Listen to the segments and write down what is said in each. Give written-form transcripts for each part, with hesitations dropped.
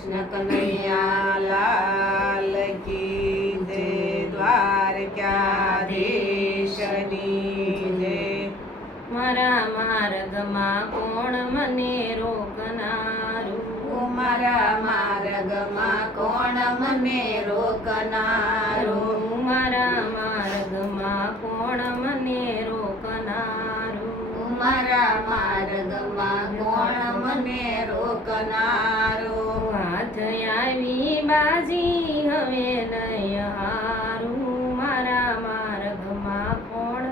કૃષ્ણ કનૈયા લાલ કી જય, દ્વારકાધીશની જય. મારા માર્ગમાં કોણ મને રોકનારું? મારા માર્ગમાં કોણ મને રોકનારું? મારા માર્ગમાં કોણ મને રોકનારું? મારા માર્ગમાં કોણ મને રોકનારું? હાથ આવી બાજી હવે નહીં હારું. મારા માર્ગમાં કોણ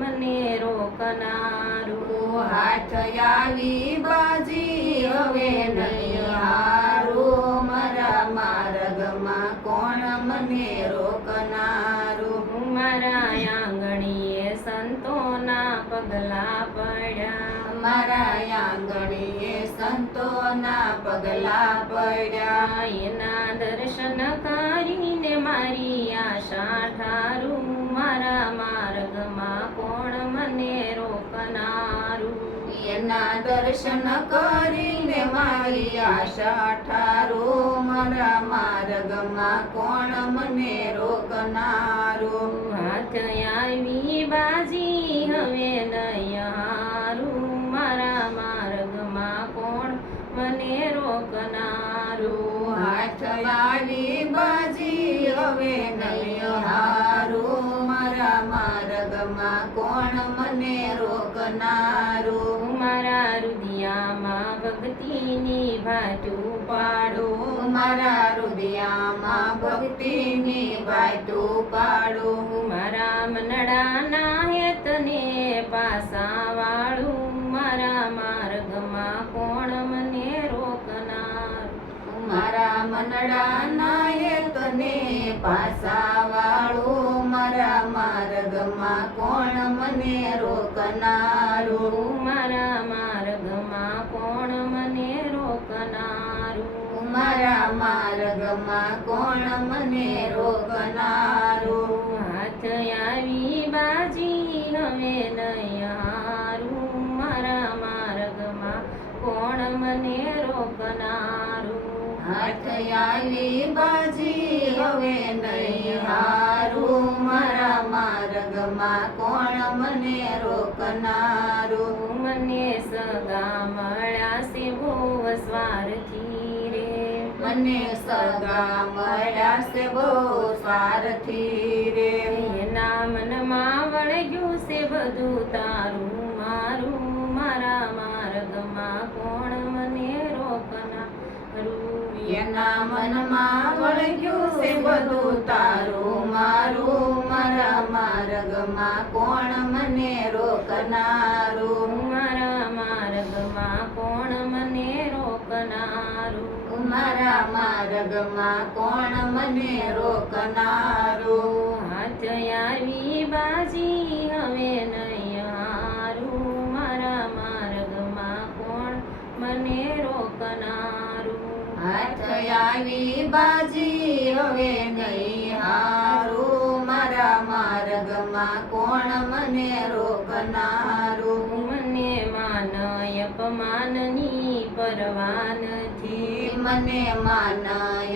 મને રોકનારું? હાથ આવી બાજી હવે નહીં હારું. મારા માર્ગમાં કોણ મને રોકનારું? મારા આંગણીએ સંતોના પગલા પડ્યા. મારા આંગણીએ સંતોના પગલા પડ્યા. એના દર્શન કરીને મારી આશા ઠારું. મારા માર્ગમાં કોણ મને રોકનારું? એના દર્શન કરીને મારી આશા ઠારું. મારા માર્ગમાં કોણ મને રોકનારું? હાથ આવી બાજી હવે નહીં હારું. મારા માર્ગમાં કોણ મને રોકનારું? હાથ આવી બાજી હવે નહીં હારું. મારા માર્ગમાં કોણ મને રોકનારું? મારા રુદિયામાં ભક્તિની ભાટું પાડું. મારા હૃદયમાં ભક્તિની વાતું પાડું. મારા મનડાના હેતને પાસા વાળું. મારા માર્ગમાં કોણ મને રોકનાર? મારા મનડાના હેતને પાસા વાળું. મારા માર્ગમાં કોણ મને રોકનારું? મારા માર્ગમાં કોણ મને રોકનારું? મારા માર્ગમાં કોણ મને રોકનારું? હાથ આવી બાજી હવે નહીં હારું. મારા માર્ગમાં કોણ મને રોકનારું? હાથ આવી બાજી હવે નહીં હારું. મારા માર્ગમાં કોણ મને રોકનારું? મને સગા મળ્યા છે બહુ સ્વાર્થી રે. મને સગા મળ્યા છે બહુ સ્વાર્થી રે. એના મનમાં વળગ્યું છે બધું તારું મારું. મારા માર્ગમાં કોણ મને રોકનારું? એના મનમાં વળગ્યું છે બધું તારું મારું. મારા માર્ગમાં કોણ મને રોકનારું? મારા માર્ગમાં કોણ મને રોકનારું? મારા માર્ગમાં કોણ મને રોકનારું? હાથ આવી બાજી હવે નહીં હારું. મારા માર્ગમાં કોણ મને રોકનારું? હાથ આવી બાજી હવે નહીં હારું. મારા માર્ગમાં કોણ મને રોકનારું? મને માન અપમાનની પરવા નથી. મને માન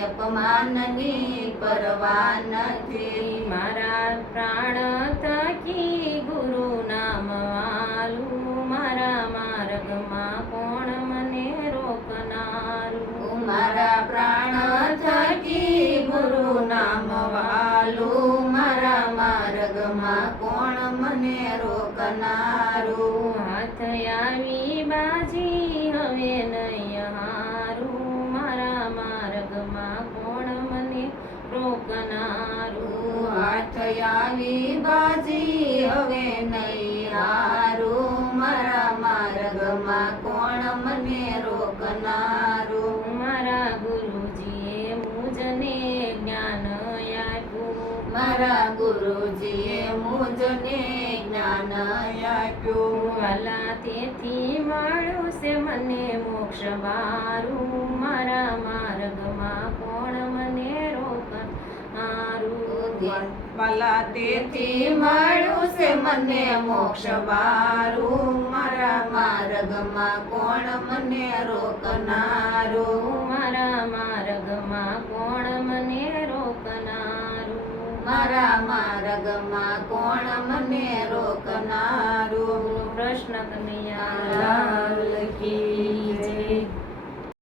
અપમાનની પરવા નથી. મારા પ્રાણ થકી ગુરુ નામ વાલું. મારા માર્ગમાં કોણ મને રોકનારું? મારા પ્રાણ થકી ગુરુ નામ વાલું. મારા માર્ગમાં કોણ મને રોકનારું? હાથ આવી બાજી હવે નહીં હારું. મારા માર્ગમાં કોણ મને રોકનારું? હાથ આવી બાજી હવે નહીં હારું. મારા માર્ગમાં કોણ મને રોકનારું? મારા ગુરુજીએ મુજને જ્ઞાન આપ્યું. મારા ગુરુજીએ મુજને જ્ઞાન આપ્યું. વાલા તેથી મળ્યું છે મને મોક્ષ વારું. મારા માર્ગમાં કોણ મને રોકનારું? વાલા તેથી મળ્યું છે મને મોક્ષ વારું. મારા માર્ગમાં કોણ મને રોકનારું? મારા માર્ગ કોણ મને રોકનારું મારા માર્ગમાં કોણ મને રોકનારું? કૃષ્ણ કનૈયા લાલ કી